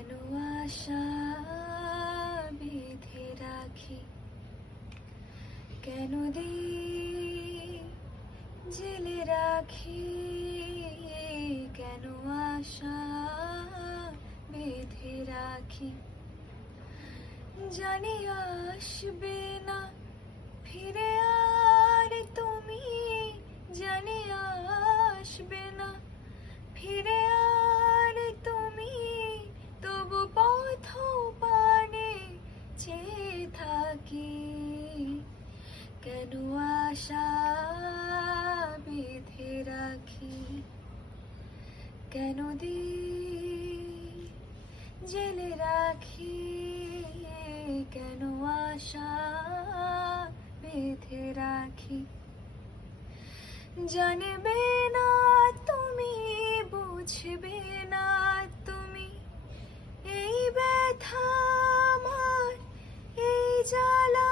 কেন আশা বেঁধে রাখি, কেন জেলে রাখি, কেন আশা বেঁধে রাখি। জানি আসবে না ফিরে আর তুমি, জানি আসবে না ফিরে আর তুমি, তবু পথ পানে চেয়ে থাকি। কেন আশা বেঁধে রাখি, কেন জেলে রাখি, কেন আশা বেঁধে রাখি। জানবে না তুমি, বুঝবে না তুমি, এই ব্যথা আমার, এই জ্বালা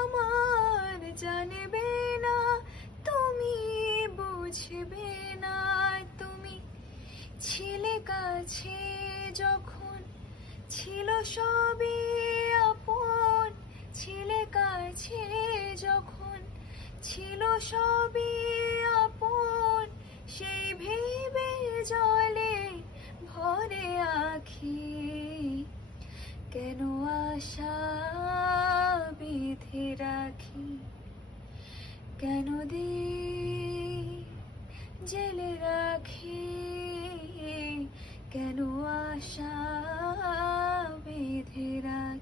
আমার। জানবে না তুমি, বুঝবে না তুমি, ছিলে কাছে যখন ছিল সবই আপন, ছিলে কাছে যখন ছিল সবই আপন, সেই ভেবে জলে ভরে আখি। কেন আশা বেঁধে রাখি, কেন জেলে রাখি, কেন আশা বেঁধে রাখি।